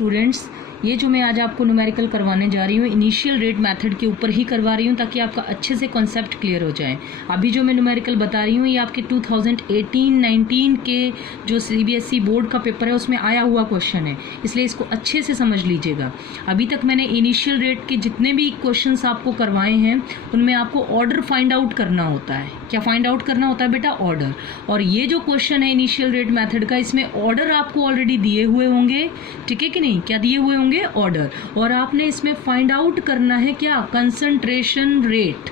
Students, ये जो मैं आज आपको न्यूमेरिकल करवाने जा रही हूँ इनिशियल रेट मेथड के ऊपर ही करवा रही हूँ ताकि आपका अच्छे से कॉन्सेप्ट क्लियर हो जाए। अभी जो मैं न्यूमेरिकल बता रही हूँ ये आपके 2018-19 के जो CBSE बोर्ड का पेपर है उसमें आया हुआ क्वेश्चन है, इसलिए इसको अच्छे से समझ लीजिएगा। अभी तक मैंने इनिशियल रेट के जितने भी क्वेश्चंस आपको करवाए हैं उनमें आपको ऑर्डर फाइंड आउट करना होता है। क्या फाइंड आउट करना होता है बेटा? ऑर्डर। और ये जो क्वेश्चन है इनिशियल रेट मेथड का, इसमें ऑर्डर आपको ऑलरेडी दिए हुए होंगे, ठीक है कि नहीं? क्या दिए हुए होंगे? ऑर्डर। और आपने इसमें फाइंड आउट करना है क्या? Concentration rate.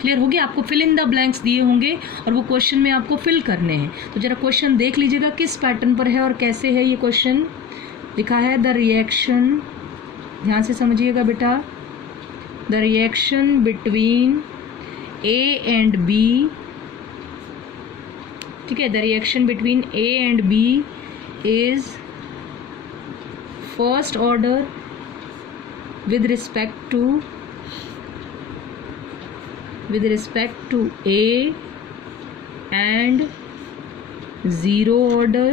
क्लियर हो गया? आपको फिल इन द ब्लैंक्स दिए होंगे और वो क्वेश्चन में आपको फिल करने हैं। तो जरा क्वेश्चन देख लीजिएगा किस पैटर्न पर है और कैसे है। ये क्वेश्चन लिखा है द रिएक्शन, ध्यान से समझिएगा बेटा, the reaction between A and B, ठीक है, the reaction between A and B is first order with respect to A and zero order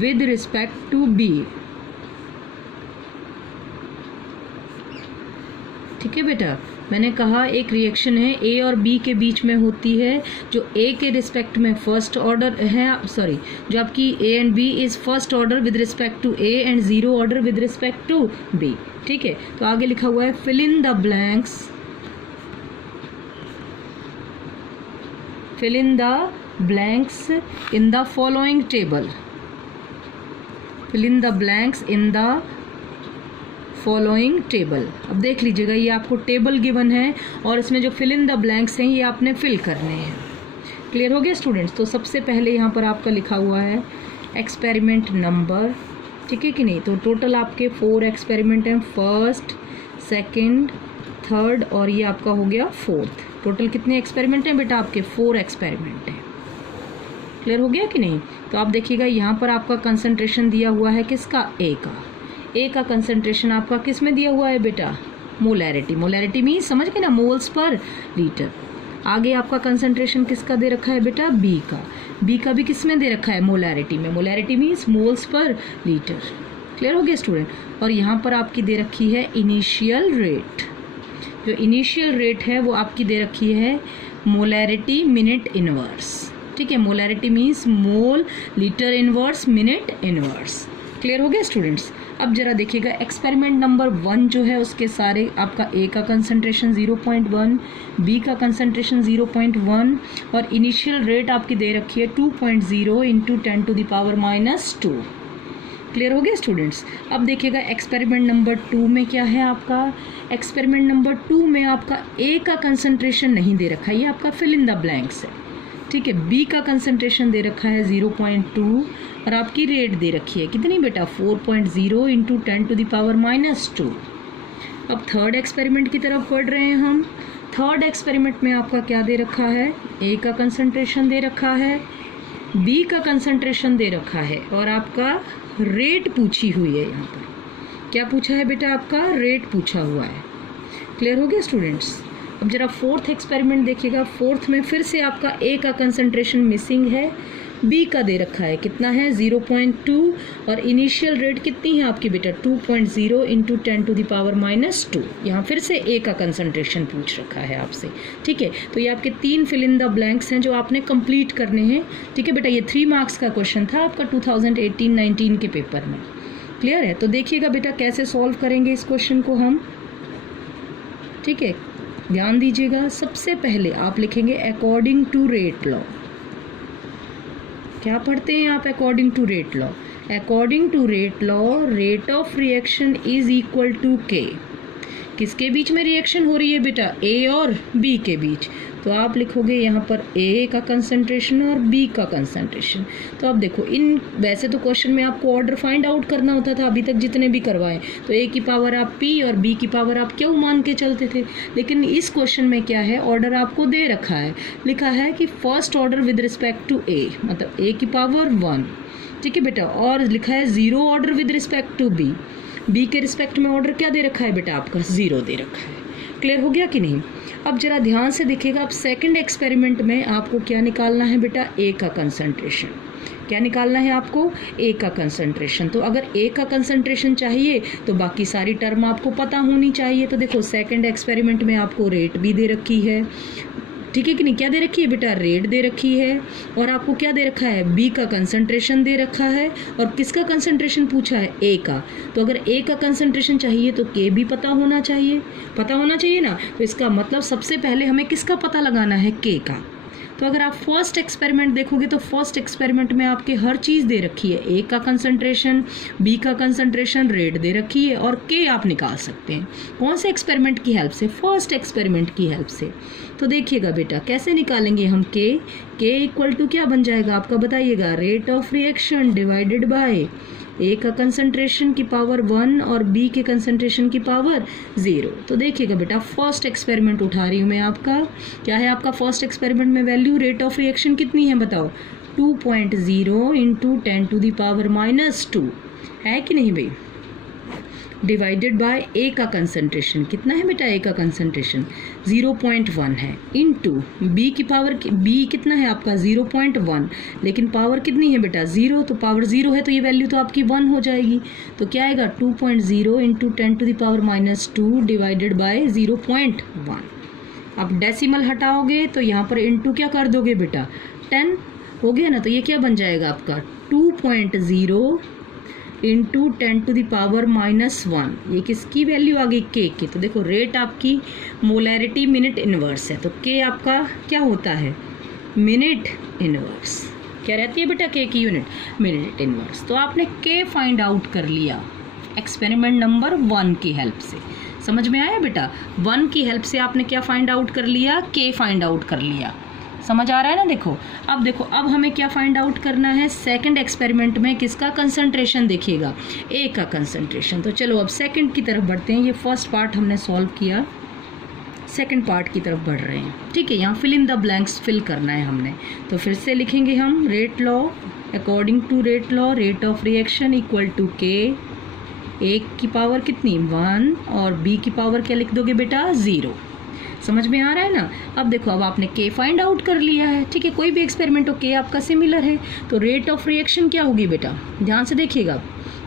with respect to B। ठीक है बेटा, मैंने कहा एक रिएक्शन है A और B के बीच में होती है, जो A के रिस्पेक्ट में फर्स्ट ऑर्डर है, सॉरी, जो आपकी A and B is first order with respect to A and zero order with respect to B। ठीक है, तो आगे लिखा हुआ है fill in the blanks, fill in the blanks in the following table, fill in the blanks in the following table. अब देख लीजिएगा ये आपको टेबल गिवन है और इसमें जो फिल इन द ब्लैंक्स हैं ये आपने फिल करने हैं। क्लियर हो गया स्टूडेंट्स? तो सबसे पहले यहाँ पर आपका लिखा हुआ है एक्सपेरिमेंट नंबर, ठीक है कि नहीं? तो टोटल आपके 4 एक्सपेरिमेंट हैं, फर्स्ट, सेकंड, थर्ड और ये आपका हो गया फोर्थ। टोटल कितने एक्सपेरिमेंट हैं बेटा? आपके 4 एक्सपेरिमेंट हैं। क्लियर हो गया कि नहीं? तो आप देखिएगा यहाँ पर आपका कंसंट्रेशन दिया हुआ है किसका? ए का। ए का कंसंट्रेशन आपका किस में दिया हुआ है बेटा? मोलैरिटी। मोलैरिटी मीन्स समझ गए ना, मोल्स पर लीटर। आगे आपका कंसंट्रेशन किसका दे रखा है बेटा? बी का। बी का भी किस में दे रखा है? मोलैरिटी में। Molarity means moles per litre. Clear हो गया स्टूडेंट? और यहाँ पर आपकी दे रखी है इनिशियल रेट। जो इनिशियल रेट है वो आपकी दे रखी है मोलैरिटी मिनट इनवर्स। ठीक है, molarity means mole litre inverse minute inverse. Clear हो गया स्टूडेंट्स? अब जरा देखिएगा एक्सपेरिमेंट नंबर 1 जो है उसके सारे आपका ए का कंसंट्रेशन 0.1, बी का कंसंट्रेशन 0.1 और इनिशियल रेट आपकी दे रखी है 2.0 into 10 to the power -2। Clear हो गया स्टूडेंट्स? अब देखिएगा एक्सपेरिमेंट नंबर 2 में क्या है आपका? एक्सपेरिमेंट नंबर 2 में आपका ए का कंसंट्रेशन नहीं दे रखा है, ये आपका फिल इन द ब्लैंक्स है। ठीक है, बी का कंसंट्रेशन दे रखा है 0.2 और आपकी रेट दे रखी है कितनी बेटा? 4.0 इंटू 10 टू द पावर -2। अब थर्ड एक्सपेरिमेंट की तरफ बढ़ रहे हैं हम। थर्ड एक्सपेरिमेंट में आपका क्या दे रखा है? ए का कंसंट्रेशन दे रखा है, बी का कंसंट्रेशन दे रखा है और आपका रेट पूछी हुई है। यहाँ पर क्या पूछा है बेटा? आपका रेट पूछा हुआ है। क्लियर हो गया स्टूडेंट्स? अब जरा फोर्थ एक्सपेरिमेंट देखिएगा। फोर्थ में फिर से आपका ए का कंसंट्रेशन मिसिंग है, बी का दे रखा है कितना है? 0.2 और इनिशियल रेट कितनी है आपकी बेटा? 2.0 इंटू 10 टू द पावर -2। यहाँ फिर से ए का कंसंट्रेशन पूछ रखा है आपसे। ठीक है, तो ये आपके 3 फिल इन द ब्लैंक्स हैं जो आपने कंप्लीट करने हैं। ठीक है बेटा, ये 3 मार्क्स का क्वेश्चन था आपका 2018-19 के पेपर में। क्लियर है? तो देखिएगा बेटा कैसे सॉल्व करेंगे इस क्वेश्चन को हम। ठीक है, ध्यान दीजिएगा। सबसे पहले आप लिखेंगे अकॉर्डिंग टू रेट लॉ। क्या पढ़ते हैं आप according to rate law? According to rate law rate of reaction is equal to k. किसके बीच में रिएक्शन हो रही है बेटा? ए और बी के बीच। तो आप लिखोगे यहाँ पर ए का कंसंट्रेशन और बी का कंसंट्रेशन। तो अब देखो इन, वैसे तो क्वेश्चन में आपको ऑर्डर फाइंड आउट करना होता था अभी तक जितने भी करवाए, तो ए की पावर आप पी और बी की पावर आप क्यों मान के चलते थे। लेकिन इस क्वेश्चन में क्या है? ऑर्डर आपको दे रखा है, लिखा है कि first order with respect to A, मतलब ए की पावर 1। ठीक है बेटा, और लिखा है 0 order with respect to B. B के रिस्पेक्ट में ऑर्डर क्या दे रखा है बेटा? आपका 0 दे रखा है। क्लियर हो गया कि नहीं? अब जरा ध्यान से देखिएगा। अब सेकंड एक्सपेरिमेंट में आपको क्या निकालना है बेटा? ए का कंसंट्रेशन। क्या निकालना है आपको, ए का कंसंट्रेशन। तो अगर ए का कंसंट्रेशन चाहिए तो बाकी सारी टर्म आपको पता होनी चाहिए। तो देखो सेकंड एक्सपेरिमेंट में आपको रेट भी दे रखी है, ठीक है कि नहीं, क्या दे रखी है बेटा, रेट दे रखी है, और आपको क्या दे रखा है, बी का कंसंट्रेशन दे रखा है, और किसका कंसंट्रेशन पूछा है, ए का। तो अगर ए का कंसंट्रेशन चाहिए तो के भी पता होना चाहिए ना। तो इसका मतलब सबसे पहले हमें किसका पता लगाना है, के का। तो अगर आप फर्स्ट एक्सपेरिमेंट देखोगे तो फर्स्ट एक्सपेरिमेंट में आपके हर चीज़ दे रखी है, ए का कंसंट्रेशन, बी का कंसंट्रेशन, रेट दे रखी है, और के आप निकाल सकते हैं। कौन से एक्सपेरिमेंट की हेल्प से, फर्स्ट एक्सपेरिमेंट की हेल्प से। तो देखिएगा बेटा कैसे निकालेंगे हम के इक्वल टू क्या बन जाएगा आपका, बताइएगा, rate of reaction divided by A का कंसंट्रेशन की पावर 1 और बी के कंसंट्रेशन की पावर 0। तो देखिएगा बेटा फर्स्ट एक्सपेरिमेंट उठा रही हूँ मैं आपका, क्या है आपका फर्स्ट एक्सपेरिमेंट में वैल्यू, रेट ऑफ रिएक्शन कितनी है बताओ, 2.0 इंटू 10⁻⁻2 है कि नहीं भाई, डिवाइडेड बाय ए का कंसंट्रेशन कितना है बेटा, ए का कंसंट्रेशन 0.1 है, इनटू बी की पावर, बी कितना है आपका 0.1, लेकिन पावर कितनी है बेटा 0, तो पावर 0 है तो ये वैल्यू तो आपकी 1 हो जाएगी। तो क्या आएगा 2.0 इंटू 10⁻⁻2 डिवाइडेड बाय 0.1। अब डेसिमल हटाओगे तो यहाँ पर इंटू क्या कर दोगे बेटा, 10 हो गया ना। तो ये क्या बन जाएगा आपका 2.0 इंटू 10⁻⁻1। ये किसकी वैल्यू आ गई, के की। तो देखो रेट आपकी मोलैरिटी मिनट इनवर्स है, तो के आपका क्या होता है, मिनट इनवर्स। क्या रहती है बेटा के की यूनिट, मिनट इनवर्स। तो आपने के फाइंड आउट कर लिया एक्सपेरिमेंट नंबर 1 की हेल्प से। समझ में आया बेटा, 1 की हेल्प से आपने क्या फाइंड आउट कर लिया, के फाइंड आउट कर लिया। समझ आ रहा है ना। देखो अब हमें क्या फाइंड आउट करना है, सेकंड एक्सपेरिमेंट में किसका कंसंट्रेशन देखिएगा, ए का कंसंट्रेशन। तो चलो अब सेकंड की तरफ बढ़ते हैं। ये फर्स्ट पार्ट हमने सॉल्व किया, सेकंड पार्ट की तरफ बढ़ रहे हैं, ठीक है। यहाँ fill in the blanks fill करना है हमने। तो फिर से लिखेंगे हम rate law, according to rate law rate of reaction equal to k, A की पावर कितनी 1 और बी की पावर क्या लिख दोगे बेटा 0। समझ में आ रहा है ना। अब देखो अब आपने के फाइंड आउट कर लिया है, ठीक है। कोई भी एक्सपेरिमेंट हो के आपका सिमिलर है, तो रेट ऑफ रिएक्शन क्या होगी बेटा, ध्यान से देखिएगा।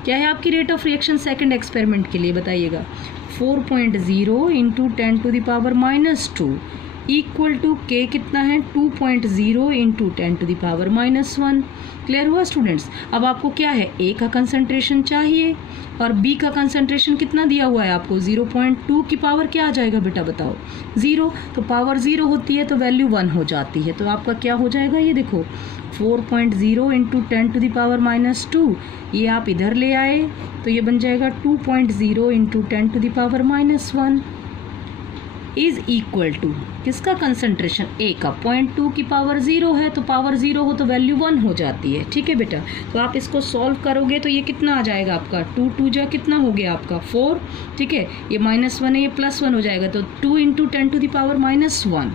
क्या है आपकी rate of reaction second experiment के लिए, बताइएगा 4.0 इंटू 10⁻⁻2 इक्वल टू के कितना है 2.0 इंटू 10⁻⁻1। क्लियर हुआ स्टूडेंट्स। अब आपको क्या है, ए का कंसंट्रेशन चाहिए और बी का कंसंट्रेशन कितना दिया हुआ है आपको 0.2 की पावर क्या आ जाएगा बेटा बताओ 0। तो पावर 0 होती है तो वैल्यू 1 हो जाती है। तो आपका क्या हो जाएगा, ये देखो 4.0 इंटू 10⁻⁻2, ये आप इधर ले आए तो ये बन जाएगा 2.0 इंटू 10⁻⁻1 इज इक्वल टू किसका कंसंट्रेशन, ए का। 0.2 की पावर 0 है तो पावर 0 हो तो वैल्यू 1 हो जाती है, ठीक है बेटा। तो आप इसको सॉल्व करोगे तो ये कितना आ जाएगा आपका 2 2 जा कितना हो गया आपका 4, ठीक है। ये -1 है, ये +1 हो जाएगा, तो 2 इंटू 10⁻⁻1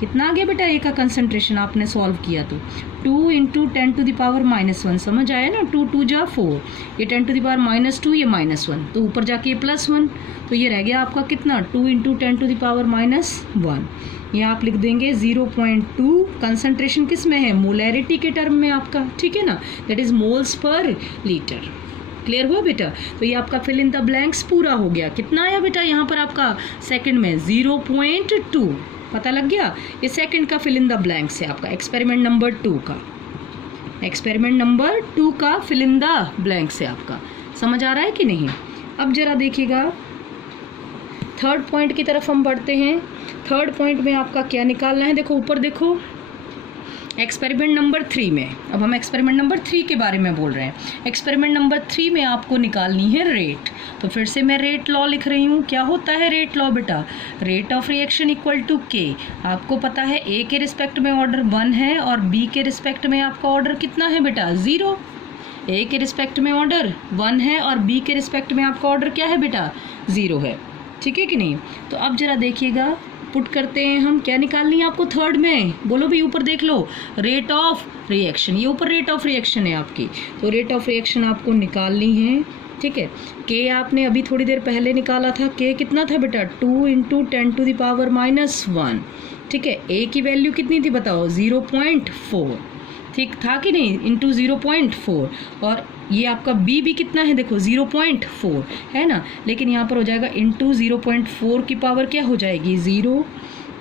कितना आ गया बेटा ए का कंसंट्रेशन, आपने सॉल्व किया तो 2 इंटू 10⁻⁻1। समझ आया ना, 2 2 जा 4, ये 10⁻⁻2 ये -1, तो ऊपर जाके ये +1, तो ये रह गया आपका कितना 2 इंटू 10⁻⁻1। ये आप लिख देंगे 0.2। कंसंट्रेशन किस में है, मोलैरिटी के टर्म में आपका, ठीक है ना, that is moles per litre. Clear हुआ बेटा। तो ये आपका फिल इन द ब्लैंक्स पूरा हो गया। कितना आया बेटा यहाँ पर आपका सेकंड में 0.2, पता लग गया। ये सेकंड का फिल इन द ब्लैंक्स है आपका एक्सपेरिमेंट नंबर 2 का, एक्सपेरिमेंट नंबर 2 का फिल इन द ब्लैंक्स है आपका। समझ आ रहा है कि नहीं। अब जरा देखिएगा थर्ड पॉइंट की तरफ हम बढ़ते हैं। थर्ड पॉइंट में आपका क्या निकालना है, देखो ऊपर देखो एक्सपेरिमेंट नंबर 3 में। अब हम एक्सपेरिमेंट नंबर 3 के बारे में बोल रहे हैं। एक्सपेरिमेंट नंबर 3 में आपको निकालनी है रेट। तो फिर से मैं रेट लॉ लिख रही हूँ। क्या होता है रेट लॉ बेटा, rate of reaction equal to k. आपको पता है ए के रिस्पेक्ट में ऑर्डर 1 है और बी के रिस्पेक्ट में आपका ऑर्डर कितना है बेटा 0। ए के रिस्पेक्ट में ऑर्डर 1 है और बी के रिस्पेक्ट में आपका ऑर्डर क्या है बेटा 0 है, ठीक है कि नहीं। तो अब जरा देखिएगा पुट करते हैं हम, क्या निकालनी है आपको थर्ड में, बोलो भाई ऊपर देख लो, रेट ऑफ रिएक्शन। ये ऊपर रेट ऑफ रिएक्शन है आपकी, तो रेट ऑफ रिएक्शन आपको निकालनी है, ठीक है। के आपने अभी थोड़ी देर पहले निकाला था, के कितना था बेटा 2 इंटू 10⁻⁻1, ठीक है। ए की वैल्यू कितनी थी बताओ 0.4, ठीक था कि नहीं, इंटू 0.4, और ये आपका बी भी कितना है देखो 0.4 है ना, लेकिन यहाँ पर हो जाएगा इंटू 0.4 की पावर क्या हो जाएगी 0,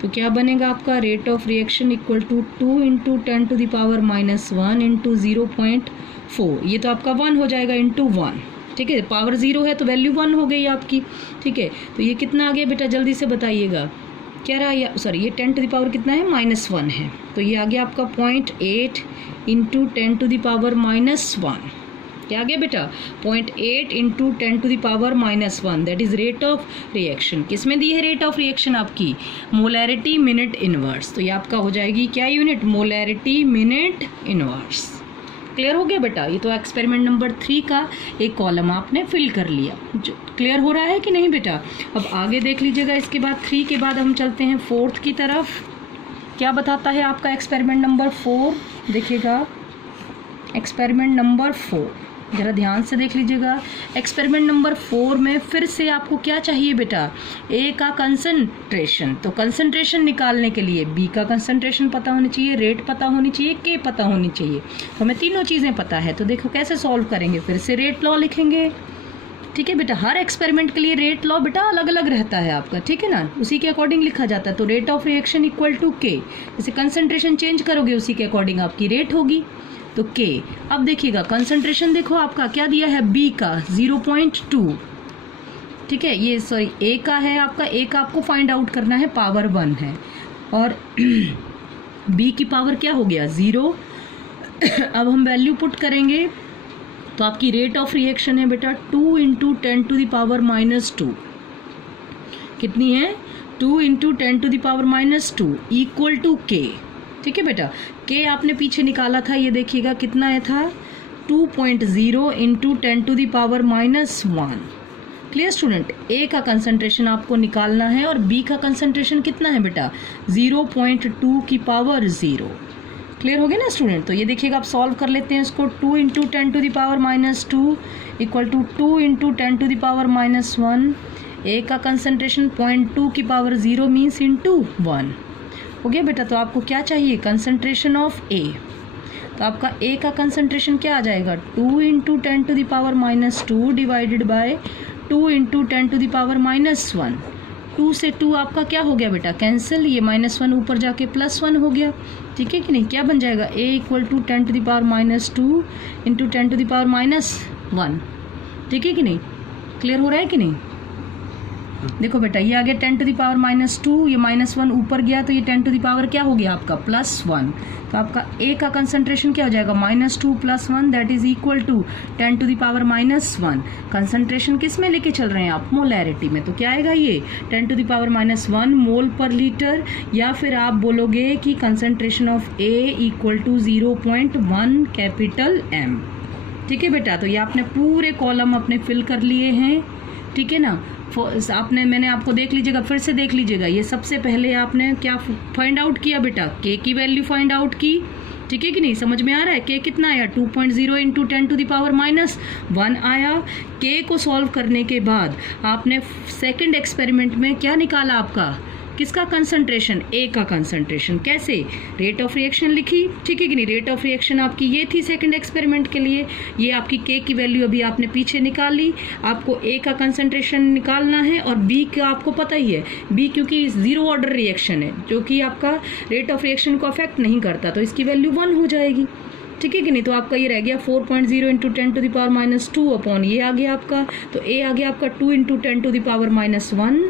तो क्या बनेगा आपका rate of reaction equal to 2 into 10 to the power -1 into 0.4, ये तो आपका 1 हो जाएगा इंटू 1, ठीक है, पावर 0 है तो वैल्यू 1 हो गई आपकी, ठीक है। तो ये कितना आ गया बेटा जल्दी से बताइएगा, क्या रहा, या सॉरी ये 10 टू द पावर कितना है -1 है, तो ये आ गया आपका 0.8 इंटू 10 टू द पावर -1, क्या आ गया बेटा 0.8 into 10 to the power -1, that is rate of reaction. किसमें दी है रेट ऑफ रिएक्शन आपकी, मोलैरिटी मिनट इनवर्स, तो ये आपका हो जाएगी क्या unit, molarity minute inverse. Clear हो गया बेटा, ये तो एक्सपेरिमेंट नंबर 3 का एक कॉलम आपने फिल कर लिया, जो क्लियर हो रहा है कि नहीं बेटा। अब आगे देख लीजिएगा, इसके बाद 3 के बाद हम चलते हैं 4th की तरफ। क्या बताता है आपका एक्सपेरिमेंट नंबर 4, देखिएगा एक्सपेरिमेंट नंबर 4 ज़रा ध्यान से देख लीजिएगा। एक्सपेरिमेंट नंबर 4 में फिर से आपको क्या चाहिए बेटा, ए का कंसंट्रेशन, तो कंसंट्रेशन निकालने के लिए बी का कंसंट्रेशन पता होनी चाहिए, रेट पता होनी चाहिए, के पता होनी चाहिए, तो हमें तीनों चीज़ें पता है। तो देखो कैसे सॉल्व करेंगे, फिर से रेट लॉ लिखेंगे, ठीक है बेटा। हर एक्सपेरिमेंट के लिए रेट लॉ बेटा अलग अलग रहता है आपका, ठीक है ना, उसी के अकॉर्डिंग लिखा जाता है। तो rate of reaction equal to k, जैसे कंसंट्रेशन चेंज करोगे उसी के अकॉर्डिंग आपकी रेट होगी, तो के। अब देखिएगा कंसंट्रेशन देखो आपका क्या दिया है, बी का 0.2, ठीक है, ये सॉरी ए का है आपका, ए का आपको फाइंड आउट करना है, पावर 1 है, और बी की पावर क्या हो गया 0। अब हम वैल्यू पुट करेंगे तो आपकी रेट ऑफ रिएक्शन है बेटा 2 इंटू 10 टू द पावर -2, कितनी है 2 into 10 to the power -2 equal to k, ठीक है बेटा। के आपने पीछे निकाला था, ये देखिएगा कितना है था 2.0 into 10 to the power -1। Clear student, A का कंसंट्रेशन आपको निकालना है और बी का कंसंट्रेशन कितना है बेटा 0.2 की पावर 0। क्लियर हो गया ना स्टूडेंट। तो ये देखिएगा आप सॉल्व कर लेते हैं इसको, 2 into 10 to the power -2 equal to 2 into 10 to the power -1। A का कंसंट्रेशन 0.2 की पावर 0 मीन्स इंटू 1 हो गया बेटा। तो आपको क्या चाहिए, कंसंट्रेशन ऑफ ए, तो आपका ए का कंसंट्रेशन क्या आ जाएगा 2 into 10 to the power -2 divided by 2 into 10 to the power -1। 2 से 2 आपका क्या हो गया बेटा कैंसिल, ये -1 ऊपर जाके +1 हो गया, ठीक है कि नहीं। क्या बन जाएगा A equal to 10 to the power -2 into 10 to the power -1, ठीक है कि नहीं। क्लियर हो रहा है कि नहीं। देखो बेटा ये आ गया 10 टू द पावर -2, ये -1 ऊपर गया तो ये 10 टू द पावर क्या हो गया आपका +1। तो आपका ए का कंसंट्रेशन क्या हो जाएगा -2 + 1 that is equal to 10 to the power -1। Concentration किस में लेके चल रहे हैं आप, मोलैरिटी में, तो क्या आएगा ये 10 टू द पावर -1 मोल पर लीटर, या फिर आप बोलोगे कि concentration of A equal to 0.1 capital M, ठीक है बेटा। तो ये आपने पूरे कॉलम अपने फिल कर लिए हैं, ठीक है ना। आपने मैंने आपको देख लीजिएगा, फिर से देख लीजिएगा, ये सबसे पहले आपने क्या फाइंड आउट किया बेटा, के की वैल्यू फाइंड आउट की, ठीक है कि नहीं। समझ में आ रहा है, के कितना आया 2.0 इंटू 10 टू द पावर -1 आया। के को सॉल्व करने के बाद आपने सेकंड एक्सपेरिमेंट में क्या निकाला आपका, किसका कंसंट्रेशन, ए का कंसंट्रेशन, कैसे रेट ऑफ रिएक्शन लिखी, ठीक है कि नहीं। रेट ऑफ रिएक्शन आपकी ये थी सेकंड एक्सपेरिमेंट के लिए, ये आपकी के की वैल्यू अभी आपने पीछे निकाली। आपको ए का कंसंट्रेशन निकालना है और बी का आपको पता ही है, बी क्योंकि 0 ऑर्डर रिएक्शन है जो कि आपका रेट ऑफ रिएक्शन को अफेक्ट नहीं करता, तो इसकी वैल्यू 1 हो जाएगी, ठीक है कि नहीं। तो आपका ये रह गया 4.0 into 10 to the power -2 upon ये आ गया आपका, तो ए आ गया आपका 2 इंटू 10 टू द पावर -1,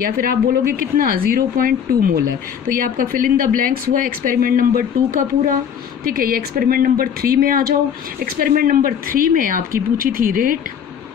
या फिर आप बोलोगे कितना 0.2 मोलर। तो ये आपका फिल इन द ब्लैंक्स हुआ एक्सपेरिमेंट नंबर 2 का पूरा, ठीक है। ये एक्सपेरिमेंट नंबर 3 में आ जाओ। एक्सपेरिमेंट नंबर 3 में आपकी पूछी थी रेट,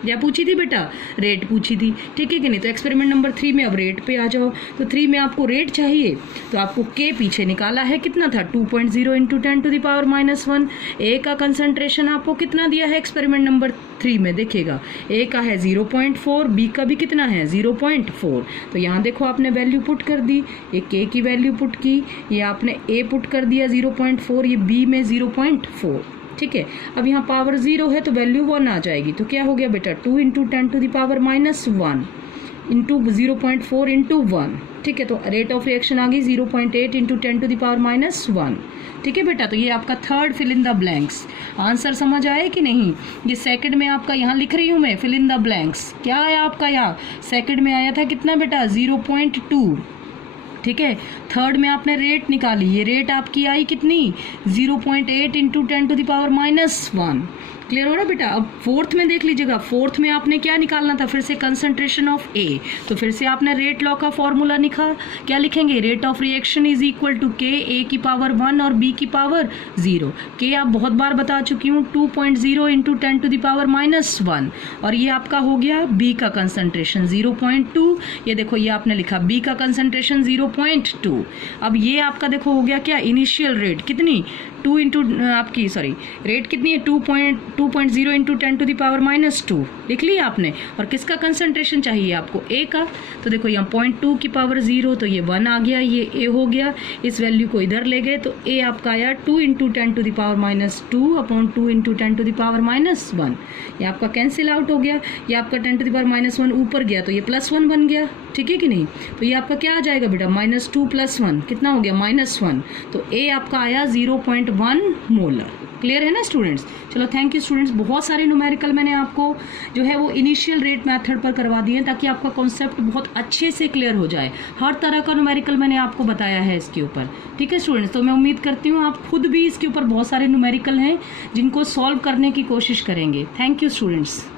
या पूछी थी बेटा रेट पूछी थी, ठीक है कि नहीं। तो एक्सपेरिमेंट नंबर 3 में अब रेट पे आ जाओ। तो 3 में आपको रेट चाहिए, तो आपको के पीछे निकाला है, कितना था 2.0 into 10 to the power -1। A का कंसंट्रेशन आपको कितना दिया है एक्सपेरिमेंट नंबर 3 में, देखिएगा ए का है 0.4, बी का भी कितना है 0.4। तो यहाँ देखो आपने वैल्यू पुट कर दी, ये के की वैल्यू पुट की, ये आपने ए पुट कर दिया 0.4, ये बी में 0.4, ठीक है। अब यहाँ पावर 0 है तो वैल्यू 1 आ जाएगी, तो क्या हो गया बेटा 2 into 10 to the power -1 into 0.4 into 1, ठीक है, तो रेट ऑफ रिएक्शन आ गई 0.8 इंटू 10⁻⁻1। ठीक है बेटा, तो ये आपका third fill in the blanks. Answer समझ आए कि नहीं? ये सेकंड में आपका यहाँ लिख रही हूँ मैं, फिल इन द ब्लैंक्स। क्या आया आपका यहाँ सेकंड में आया था कितना बेटा? 0.2। ठीक है, थर्ड में आपने रेट निकाली, ये रेट आपकी आई कितनी? 0.8 इंटू 10⁻⁻1। क्लियर हो रहा है बेटा? अब फोर्थ में देख लीजिएगा, फोर्थ में आपने क्या निकालना था? फिर से कंसंट्रेशन ऑफ ए। तो फिर से आपने रेट लॉ का फॉर्मूला लिखा, क्या लिखेंगे? Rate of reaction is equal to k, A की पावर 1 और बी की पावर 0। के आप बहुत बार बता चुकी हूँ, 2.0 इंटू 10⁻⁻1। और ये आपका हो गया बी का कंसंट्रेशन 0.2। ये देखो, ये आपने लिखा बी का कंसंट्रेशन 0.2। अब ये आपका देखो हो गया क्या? इनिशियल रेट कितनी? 2 इंटू आपकी सॉरी रेट कितनी है? 2.0 इंटू 10⁻⁻2 लिख लिया आपने। और किसका कंसंट्रेशन चाहिए आपको? ए का। तो देखो यहाँ 0.2 की पावर 0, तो ये 1 आ गया, ये ए हो गया। इस वैल्यू को इधर ले गए तो ए आपका आया 2 इंटू 10⁻2 अपॉन 2 इंटू 10⁻1। ये आपका कैंसिल आउट हो गया। ये आपका 10⁻1 ऊपर गया तो ये +1 बन गया। ठीक है कि नहीं? तो ये आपका क्या आ जाएगा बेटा? -2 + 1 कितना हो गया? -1। तो ए आपका आया 0.1 मोलर। क्लियर है ना स्टूडेंट्स? चलो थैंक यू स्टूडेंट्स। बहुत सारे न्यूमेरिकल मैंने आपको जो है वो इनिशियल रेट मेथड पर करवा दिए ताकि आपका कॉन्सेप्ट बहुत अच्छे से क्लियर हो जाए। हर तरह का न्यूमेरिकल मैंने आपको बताया है इसके ऊपर। ठीक है स्टूडेंट्स, तो मैं उम्मीद करती हूँ आप खुद भी इसके ऊपर बहुत सारे न्यूमेरिकल हैं जिनको सॉल्व करने की कोशिश करेंगे। Thank you students.